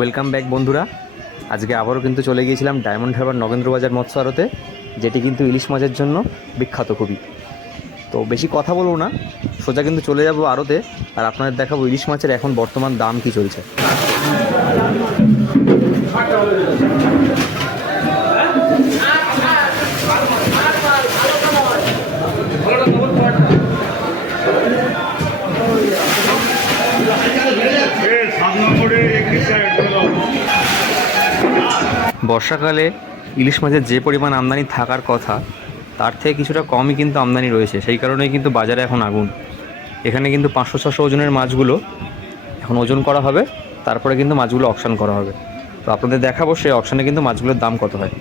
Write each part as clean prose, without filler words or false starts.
Welcome back বন্ধুরা। আজকে আবারও কিন্তু চলে গিয়েছিলাম ডায়মন্ড হারবার নগেন্দ্রবাজার মৎস্য আড়তে, যেটি কিন্তু ইলিশ মাছের জন্য বিখ্যাত খুবই। তো বেশি কথা বলবো না, সোজা কিন্তু চলে যাব আড়তে, আর আপনাদের দেখাবো ইলিশ মাছের এখন বর্তমান দাম কি চলছে। বর্ষাকালে ইলিশ মাছের যে পরিমাণ আমদানি থাকার কথা তার থেকে কিছুটা কমই কিন্তু আমদানি রয়েছে, সেই কারণেই কিন্তু বাজারে এখন আগুন। এখানে কিন্তু 500-600 ওজনের মাছগুলো এখন ওজন করা হবে, তারপরে কিন্তু মাছগুলো অকশন করা হবে। তো আপনাদের দেখাবো সেই অকশনে কিন্তু মাছগুলোর দাম কত হয়।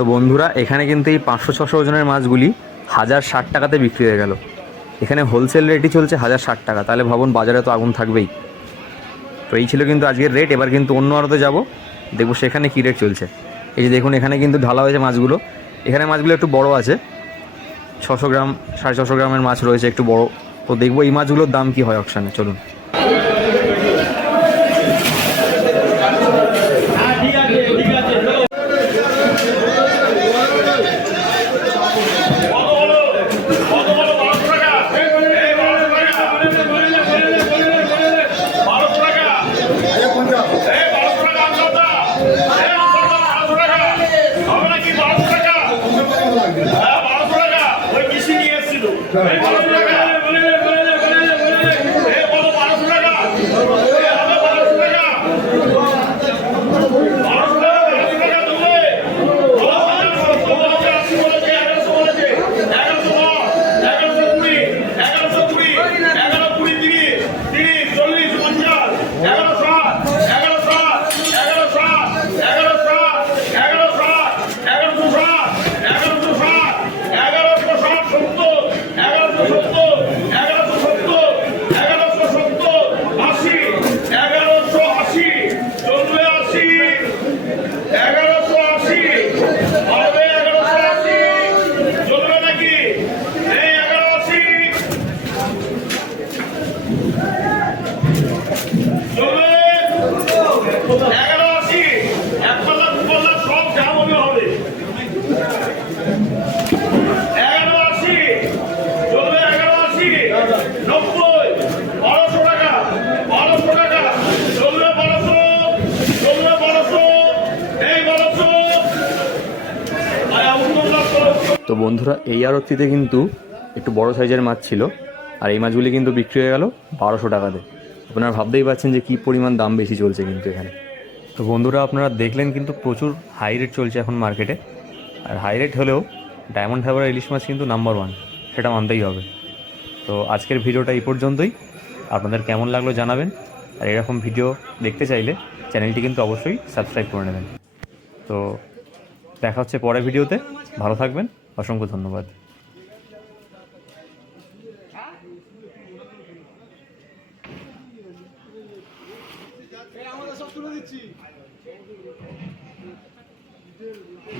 তো বন্ধুরা, এখানে কিন্তু এই 500-600 ওজনের মাছগুলি 1060 টাকাতে বিক্রি হয়ে গেল। এখানে হোলসেল রেটই চলছে 1060 টাকা, তাহলে ভাবুন বাজারে তো আগুন থাকবেই। তো এই ছিল কিন্তু আজকের রেট। এবার কিন্তু অন্য আড়তে যাব, দেখবো সেখানে কী রেট চলছে। এই যে দেখুন, এখানে কিন্তু ঢালা হয়েছে মাছগুলো। এখানে মাছগুলো একটু বড় আছে, 600 গ্রাম 650 গ্রামের মাছ রয়েছে, একটু বড়। তো দেখবো এই মাছগুলোর দাম কি হয় অকশানে। চলুন। তো বন্ধুরা, এই আড়তটিতে কিন্তু একটু বড় সাইজের মাছ ছিল, আর এই মাছগুলি কিন্তু বিক্রি হয়ে গেল 1200 টাকাতে। আপনারা ভাবতেই পারছেন যে কী পরিমাণ দাম বেশি চলছে কিন্তু এখানে। তো বন্ধুরা, আপনারা দেখলেন কিন্তু প্রচুর হাই রেট চলছে এখন মার্কেটে। আর হাই রেট হলেও ডায়মন্ড হারবার ইলিশ মাছ কিন্তু নাম্বার 1, সেটা মানতেই হবে। তো আজকের ভিডিওটা এই পর্যন্তই। আপনাদের কেমন লাগলো জানাবেন, আর এরকম ভিডিও দেখতে চাইলে চ্যানেলটি কিন্তু অবশ্যই সাবস্ক্রাইব করে নেবেন। তো দেখা হচ্ছে পরের ভিডিওতে। ভালো থাকবেন, অসংখ্য ধন্যবাদ। আমরা সব তুলে দিচ্ছি।